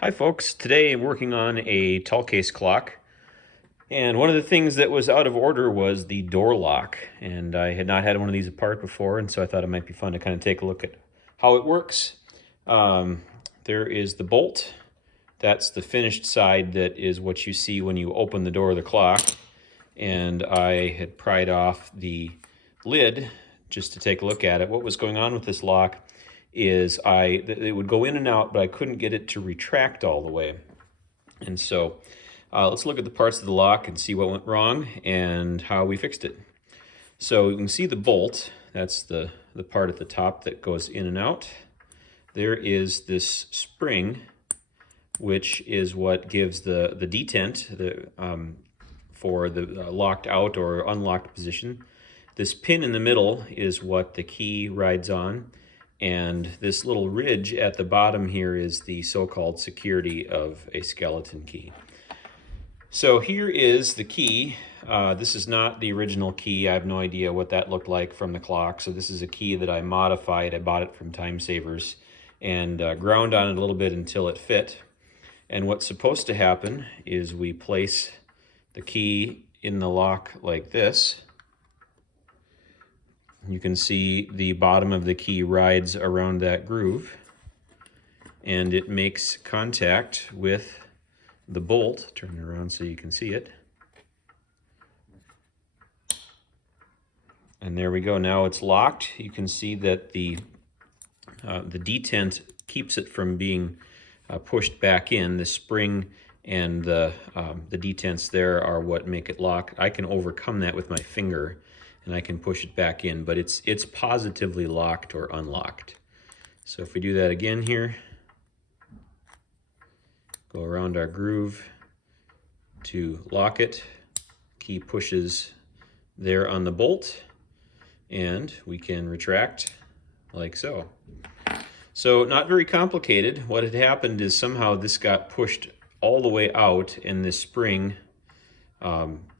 Hi folks, today I'm working on a tall case clock, and one of the things that was out of order was the door lock, and I had not had one of these apart before, and so I thought it might be fun to kind of take a look at how it works. There is the bolt. That's the finished side that is what you see when you open the door of the clock, and I had pried off the lid just to take a look at it. What was going on with this lock is it would go in and out, but I couldn't get it to retract all the way. And so let's look at the parts of the lock and see what went wrong and how we fixed it. So you can see the bolt. That's the part at the top that goes in and out. There is this spring, which is what gives the detent for the locked out or unlocked position. This pin in the middle is what the key rides on, and this little ridge at the bottom here is the so-called security of a skeleton key. So here is the key. This is not the original key. I have no idea what that looked like from the clock. So this is a key that I modified. I bought it from Time Savers and ground on it a little bit until it fit. And what's supposed to happen is we place the key in the lock like this. You can see the bottom of the key rides around that groove, and it makes contact with the bolt. Turn it around so you can see it. And there we go. Now it's locked. You can see that the detent keeps it from being pushed back in. The spring and the detents there are what make it lock. I can overcome that with my finger, and I can push it back in, but it's positively locked or unlocked. So if we do that again here, go around our groove to lock it, key pushes there on the bolt, and we can retract like so. So not very complicated. What had happened is somehow this got pushed all the way out, and this spring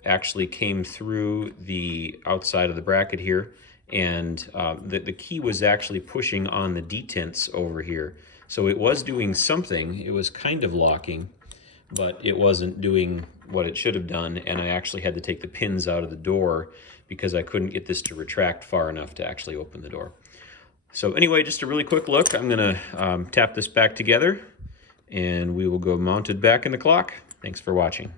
actually came through the outside of the bracket here, and the key was actually pushing on the detents over here. So it was doing something. It was kind of locking, but it wasn't doing what it should have done, and I actually had to take the pins out of the door because I couldn't get this to retract far enough to actually open the door. So anyway, just a really quick look. I'm gonna tap this back together, and we will go mount it back in the clock. Thanks for watching.